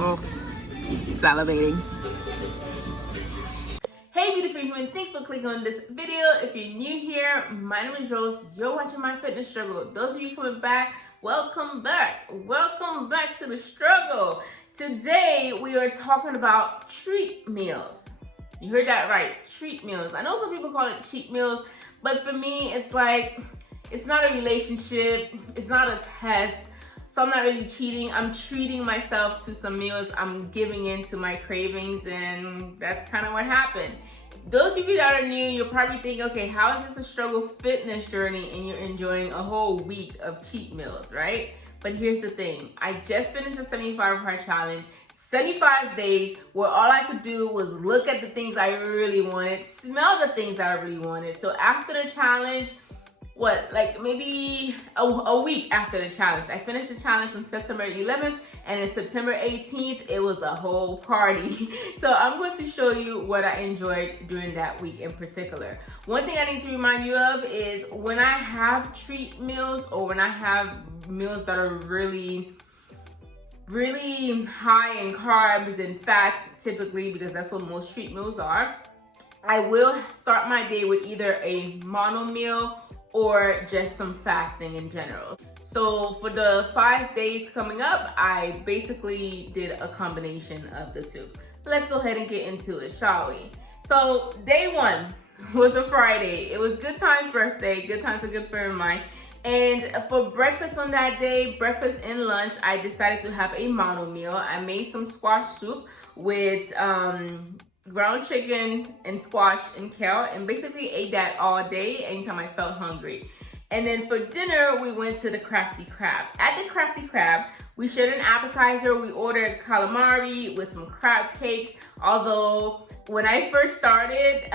Oh, he's salivating. Hey beautiful human, thanks for clicking on this video. If you're new here, my name is Rose. You're watching my fitness struggle. Those of you coming back, welcome back. Welcome back to the struggle. Today we are talking about treat meals. You heard that right, treat meals. I know some people call it cheat meals, but for me it's like, it's not a relationship, it's not a test. So I'm not really cheating. I'm treating myself to some meals. I'm giving in to my cravings, and that's kind of what happened. Those of you that are new, you're probably thinking, okay, how is this a struggle fitness journey and you're enjoying a whole week of cheat meals, right? But here's the thing. I just finished a 75-hard challenge, 75 days, where all I could do was look at the things I really wanted, smell the things I really wanted. So after the challenge, maybe a week after the challenge, I finished the challenge on September 11th, and on September 18th, it was a whole party. So I'm going to show you what I enjoyed during that week in particular. One thing I need to remind you of is when I have treat meals, or when I have meals that are really high in carbs and fats, typically, because that's what most treat meals are, I will start my day with either a mono meal or just some fasting in general. So for the 5 days coming up, I basically did a combination of the two. Let's go ahead and get into it, shall we? So day one was a Friday. It was Good Time's birthday. Good Time's a good friend of mine. And for breakfast on that day, breakfast and lunch, I decided to have a mono meal. I made some squash soup with ground chicken and squash and kale, and basically ate that all day anytime I felt hungry. And then for dinner, we went to the Crafty Crab. At the Crafty Crab, we shared an appetizer. We ordered calamari with some crab cakes. Although when I first started,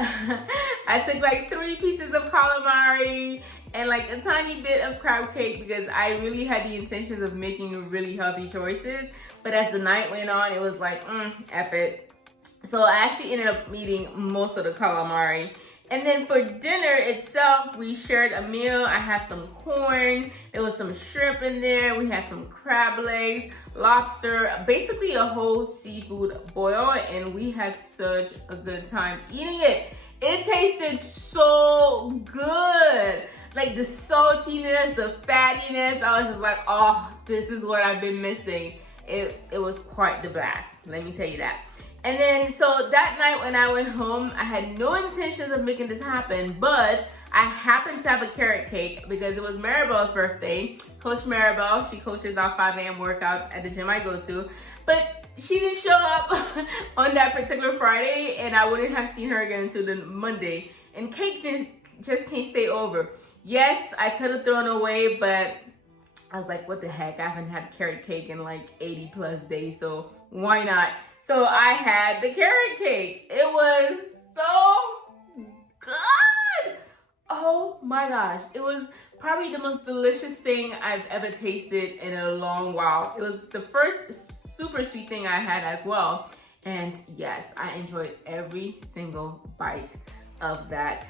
I took like 3 pieces of calamari and like a tiny bit of crab cake because I really had the intentions of making really healthy choices. But as the night went on, it was like, F it. So I actually ended up eating most of the calamari. And then for dinner itself, we shared a meal. I had some corn, there was some shrimp in there, we had some crab legs, lobster, basically a whole seafood boil, and we had such a good time eating it. It tasted so good. Like the saltiness, the fattiness, I was just like, oh, this is what I've been missing. It was quite the blast, let me tell you that. And then, so that night when I went home, I had no intentions of making this happen, but I happened to have a carrot cake because it was Maribel's birthday. Coach Maribel, she coaches our 5 a.m. workouts at the gym I go to, but she didn't show up on that particular Friday, and I wouldn't have seen her again until the Monday. And cake just can't stay over. Yes, I could have thrown away, but I was like, what the heck? I haven't had carrot cake in like 80 plus days, so why not? So I had the carrot cake. It was so good. Oh my gosh. It was probably the most delicious thing I've ever tasted in a long while. It was the first super sweet thing I had as well. And yes, I enjoyed every single bite of that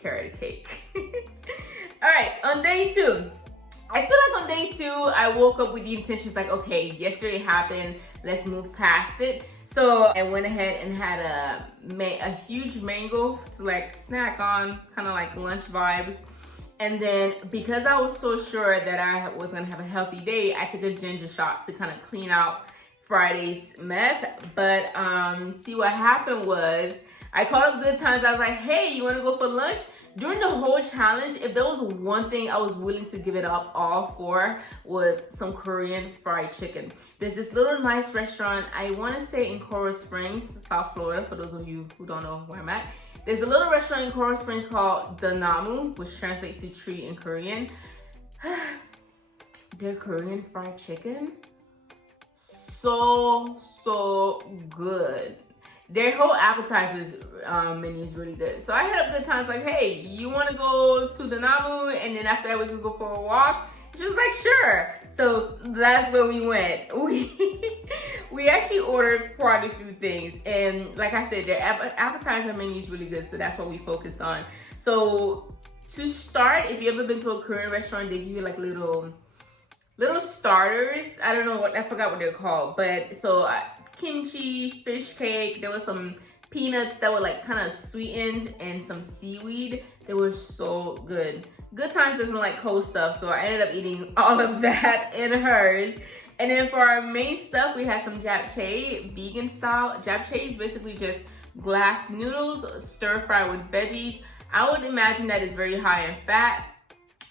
carrot cake. All right, on day 2. I feel like on day 2, I woke up with the intentions like, okay, yesterday happened, let's move past it. So I went ahead and had a huge mango to like snack on, kind of like lunch vibes. And then because I was so sure that I was gonna have a healthy day, I took a ginger shot to kind of clean out Friday's mess. But see, what happened was I called up Good Times. I was like, hey, you wanna go for lunch? During the whole challenge, if there was one thing I was willing to give it up all for, was some Korean fried chicken. There's this little nice restaurant, I want to say in Coral Springs, South Florida, for those of you who don't know where I'm at. There's a little restaurant in Coral Springs called Danamu, which translates to tree in Korean. Their Korean fried chicken, so good. Their whole appetizers menu is really good. So I had a Good Times like, hey, you want to go to the Namu and then after that we could go for a walk? She was like, sure. So that's where we went. We actually ordered quite a few things. And like I said, their appetizer menu is really good. So that's what we focused on. So to start, if you've ever been to a Korean restaurant, they give you like little little starters. I don't know what, I forgot what they're called, but so kimchi, fish cake, there was some peanuts that were like kind of sweetened, and some seaweed. They were so good. Good Times doesn't like cold stuff, so I ended up eating all of that in hers. And then for our main stuff, we had some japchae, vegan style. Japchae is basically just glass noodles stir fry with veggies. I would imagine that it's very high in fat,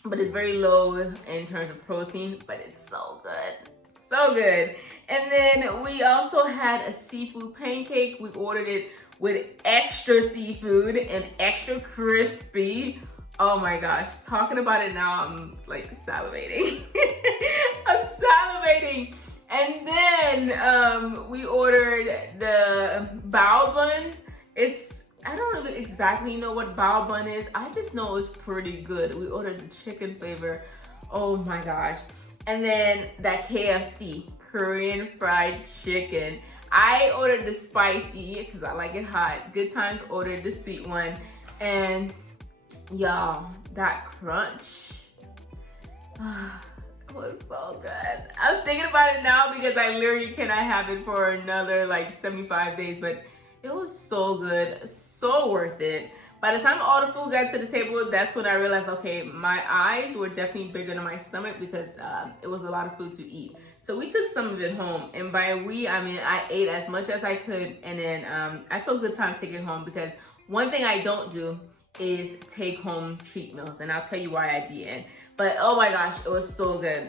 but it's very low in terms of protein, but it's so good. So good. And then we also had a seafood pancake. We ordered it with extra seafood and extra crispy. Oh my gosh, talking about it now, I'm like salivating. I'm salivating. And then we ordered the bao buns. I don't exactly know what bao bun is. I just know it's pretty good. We ordered the chicken flavor. Oh my gosh. And then that KFC, Korean fried chicken. I ordered the spicy because I like it hot. Good Times ordered the sweet one. And y'all, that crunch. It was so good. I'm thinking about it now because I literally cannot have it for another like 75 days, but it was so good, so worth it. By the time all the food got to the table, that's when I realized, okay, my eyes were definitely bigger than my stomach because it was a lot of food to eat. So we took some of it home, and by we, I mean I ate as much as I could, and then I took Good Times to take it home because one thing I don't do is take home treat meals, and I'll tell you why I didn't. But oh my gosh, it was so good.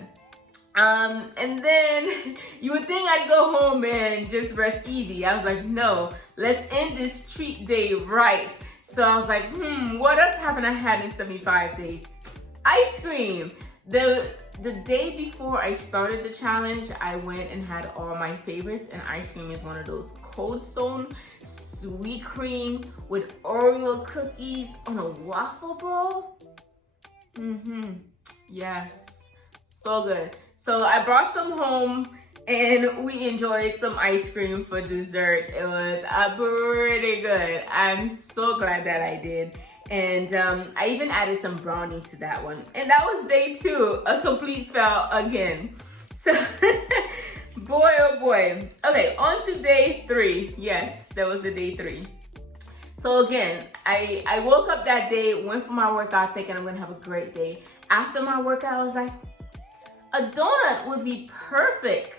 And then you would think I'd go home and just rest easy. I was like, no, let's end this treat day right. So I was like, what else haven't I had in 75 days? Ice cream. The day before I started the challenge, I went and had all my favorites, and ice cream is one of those. Cold Stone sweet cream with Oreo cookies on a waffle bowl. Yes, so good. So I brought some home and we enjoyed some ice cream for dessert. It was pretty good. I'm so glad that I did. And I even added some brownie to that one. And that was day 2, a complete fail again. So boy, oh boy. Okay, on to day 3. Yes, that was the day 3. So again, I woke up that day, went for my workout thinking I'm gonna have a great day. After my workout, I was like, a donut would be perfect.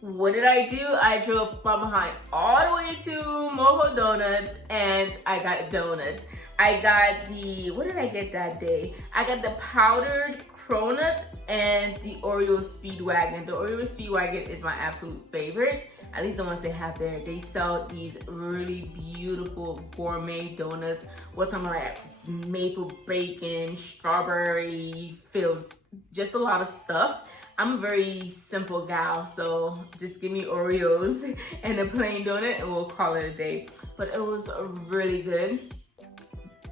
What did I do? I drove from behind all the way to Moho Donuts and I got donuts. I got what did I get that day? I got the powdered cronut and the Oreo Speedwagon. The Oreo Speedwagon is my absolute favorite. At least the ones they have there. They sell these really beautiful gourmet donuts. What's on like maple bacon, strawberry filled, just a lot of stuff. I'm a very simple gal, so just give me Oreos and a plain donut and we'll call it a day. But it was really good.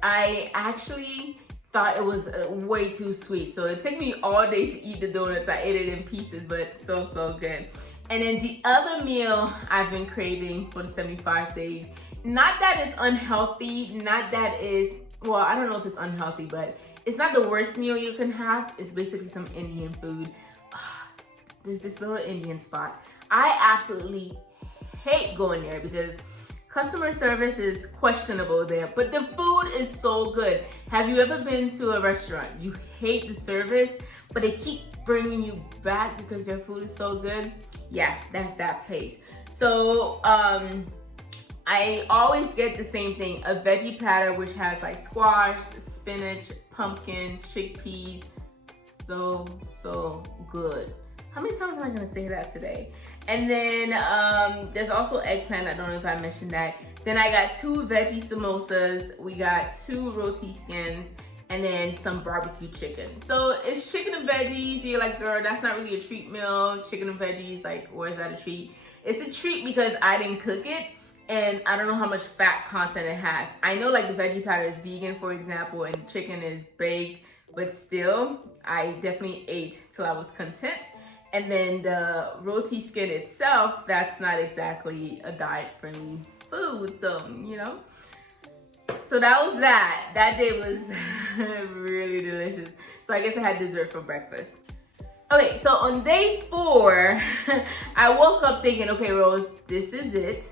I actually thought it was way too sweet, so it took me all day to eat the donuts. I ate it in pieces, but so good. And then the other meal I've been craving for the 75 days, not that it's unhealthy, not that is, well, I don't know if it's unhealthy, but it's not the worst meal you can have. It's basically some Indian food. There's this little Indian spot. I absolutely hate going there because customer service is questionable there, but the food is so good. Have you ever been to a restaurant? You hate the service, but they keep bringing you back because their food is so good? Yeah, that's that place. So I always get the same thing, a veggie platter which has like squash, spinach, pumpkin, chickpeas. So good. How many times am I gonna say that today? And then there's also eggplant. I don't know if I mentioned that. Then I got 2 veggie samosas. We got 2 roti skins and then some barbecue chicken. So it's chicken and veggies. You're like, girl, that's not really a treat meal. Chicken and veggies, like, where's that a treat? It's a treat because I didn't cook it and I don't know how much fat content it has. I know like the veggie platter is vegan, for example, and chicken is baked, but still, I definitely ate till I was content. And then the roti skin itself, that's not exactly a diet-friendly food, so, you know. So that was that. That day was really delicious. So I guess I had dessert for breakfast. Okay, so on day 4, I woke up thinking, okay, Rose, this is it.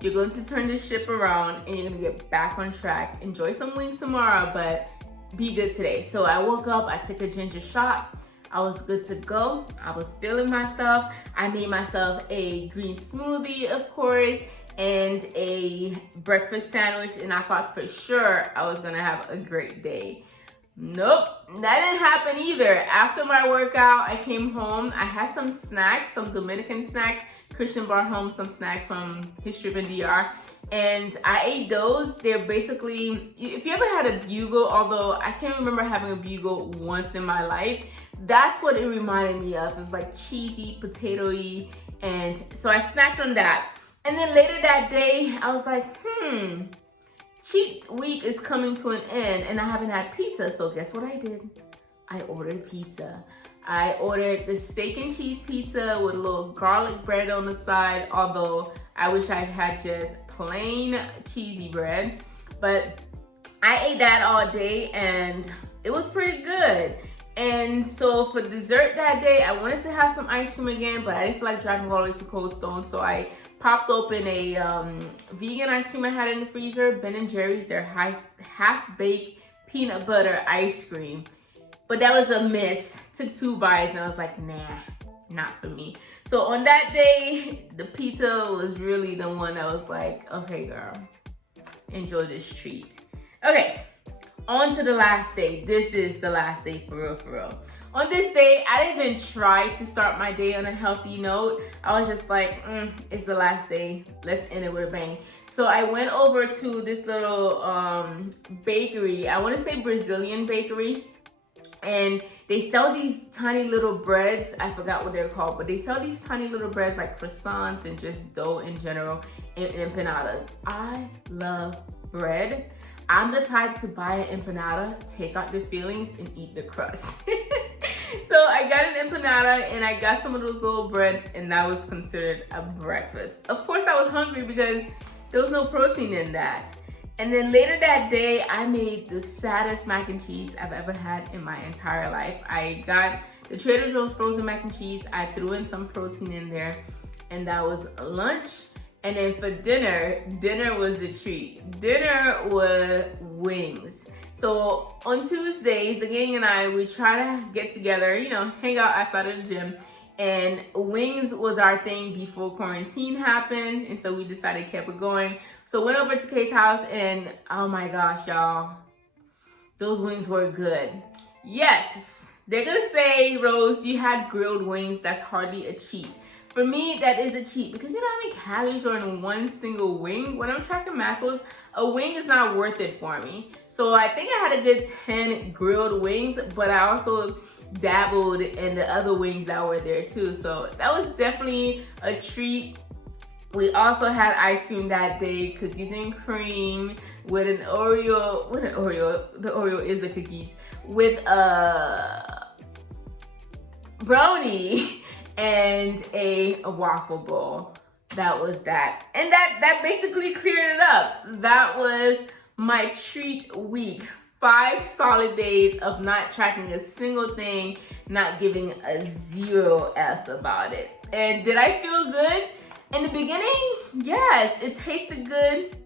You're going to turn this ship around and you're gonna get back on track. Enjoy some wings tomorrow, but be good today. So I woke up, I took a ginger shot. I was good to go. I was feeling myself. I made myself a green smoothie, of course, and a breakfast sandwich, and I thought for sure I was gonna have a great day. Nope, that didn't happen either. After my workout, I came home. I had some snacks, some Dominican snacks. Christian brought home some snacks from his trip in DR, and I ate those. They're basically, if you ever had a bugle, although I can't remember having a bugle once in my life, that's what it reminded me of. It was like cheesy, potato-y, and so I snacked on that. And then later that day, I was like, cheat week is coming to an end and I haven't had pizza. So guess what I did? I ordered pizza. I ordered the steak and cheese pizza with a little garlic bread on the side, although I wish I had just plain cheesy bread. But I ate that all day and it was pretty good. And so for dessert that day, I wanted to have some ice cream again, but I didn't feel like driving all the way to Cold Stone, so I popped open a vegan ice cream I had in the freezer, Ben & Jerry's, their half-baked peanut butter ice cream. But that was a miss. Took 2 bites and I was like, nah, not for me. So on that day, the pizza was really the one that was like, okay girl, enjoy this treat. Okay, on to the last day. This is the last day for real, for real. On this day, I didn't even try to start my day on a healthy note. I was just like, it's the last day. Let's end it with a bang. So I went over to this little bakery. I want to say Brazilian bakery. And they sell these tiny little breads. I forgot what they're called, but they sell these tiny little breads like croissants and just dough in general and empanadas. I love bread. I'm the type to buy an empanada, take out the fillings, and eat the crust. So I got an empanada and I got some of those little breads, and that was considered a breakfast. Of course, I was hungry because there was no protein in that. And then later that day, I made the saddest mac and cheese I've ever had in my entire life. I got the Trader Joe's frozen mac and cheese. I threw in some protein in there, and that was lunch. And then for dinner was the treat. Dinner was wings. So on Tuesdays, the gang and I, we try to get together, you know, hang out outside of the gym. And wings was our thing before quarantine happened. And so we decided to keep it going. So went over to Kate's house and oh my gosh, y'all, those wings were good. Yes, they're gonna say, Rose, you had grilled wings. That's hardly a cheat. For me, that is a cheat because you know how many calories are in one single wing? When I'm tracking macros, a wing is not worth it for me. So I think I had a good 10 grilled wings, but I also dabbled in the other wings that were there too. So that was definitely a treat. We also had ice cream that day, cookies and cream with an Oreo, the Oreo is the cookies, with a brownie and a waffle bowl. That was that. And that basically cleared it up. That was my treat week. 5 solid days of not tracking a single thing, not giving a 0 S about it. And did I feel good? In the beginning, yes, it tasted good.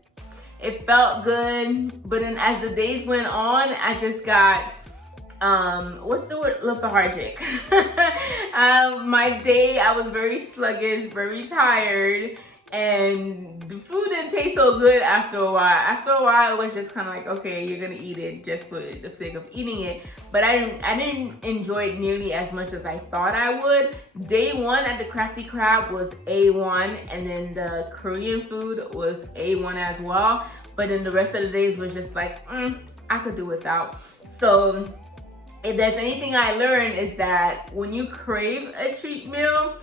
It felt good. But then as the days went on, I just got, what's the word? Lethargic. My day, I was very sluggish, very tired. And the food didn't taste so good after a while. After a while, it was just kind of like, okay, you're gonna eat it just for the sake of eating it. But I didn't enjoy it nearly as much as I thought I would. Day 1 at the Crafty Crab was A1, and then the Korean food was A1 as well. But then the rest of the days was just like, I could do without. So if there's anything I learned is that when you crave a treat meal,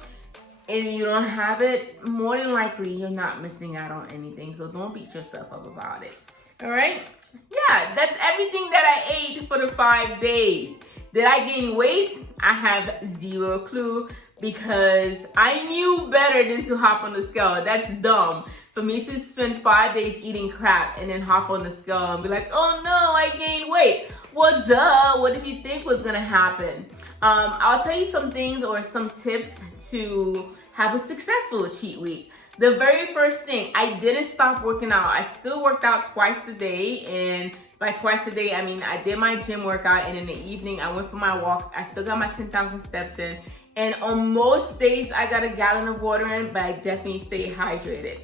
and you don't have it, more than likely you're not missing out on anything. So don't beat yourself up about it. All right? Yeah, that's everything that I ate for the 5 days. Did I gain weight? I have 0 clue because I knew better than to hop on the scale. That's dumb. For me to spend 5 days eating crap and then hop on the scale and be like, oh no, I gained weight. Well, duh, what did you think was gonna happen? I'll tell you some things or some tips to have a successful cheat week. The very first thing, I didn't stop working out. I still worked out twice a day, and by twice a day, I mean I did my gym workout, and in the evening I went for my walks. I still got my 10,000 steps in, and on most days I got a gallon of water in, but I definitely stayed hydrated.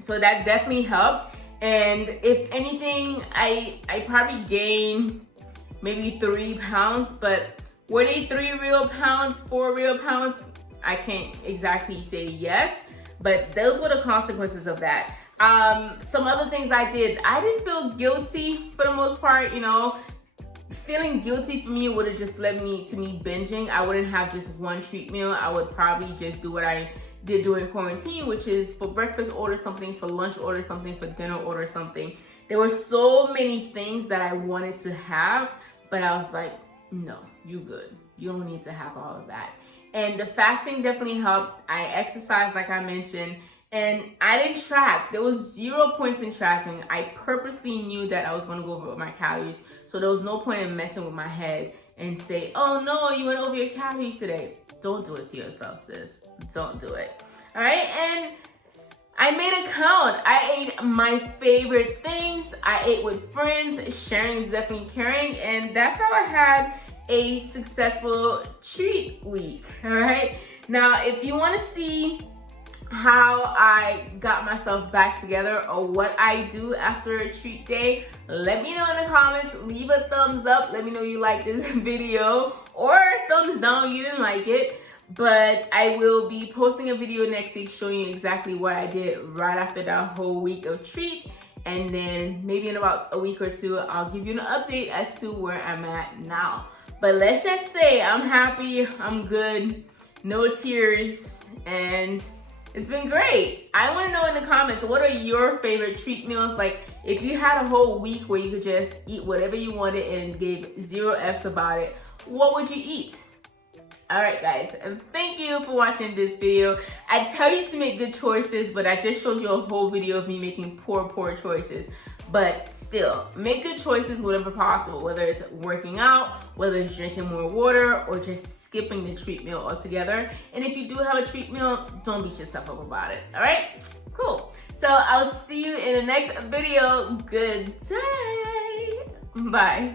So that definitely helped. And if anything, I probably gained maybe 3 pounds, but were they 3 real pounds, 4 real pounds? I can't exactly say yes, but those were the consequences of that. Some other things I didn't feel guilty for the most part, you know. Feeling guilty for me would have just led me to me binging. I wouldn't have just one treat meal. I would probably just do what I did during quarantine, which is for breakfast order something, for lunch order something, for dinner order something. There were so many things that I wanted to have, but I was like, no, you good. You don't need to have all of that. And the fasting definitely helped. I exercised like I mentioned, and I didn't track. There was 0 points in tracking. I purposely knew that I was going to go over my calories, so there was no point in messing with my head and say, oh no, you went over your calories today. Don't do it to yourself, sis. Don't do it. All right, and I made a count. I ate my favorite things. I ate with friends. Sharing is definitely caring, and that's how I had a successful treat week. All right, now if you want to see how I got myself back together or what I do after a treat day, let me know in the comments. Leave a thumbs up. Let me know you like this video, or thumbs down, you didn't like it. But I will be posting a video next week showing you exactly what I did right after that whole week of treats. And then maybe in about a week or two, I'll give you an update as to where I'm at now. But let's just say I'm happy, I'm good, no tears, and it's been great. I want to know in the comments, what are your favorite treat meals? Like, if you had a whole week where you could just eat whatever you wanted and gave 0 F's about it, what would you eat? All right, guys, and thank you for watching this video. I tell you to make good choices, but I just showed you a whole video of me making poor choices. But still, make good choices whenever possible, whether it's working out, whether it's drinking more water, or just skipping the treat meal altogether. And if you do have a treat meal, don't beat yourself up about it, all right? Cool. So I'll see you in the next video. Good day. Bye.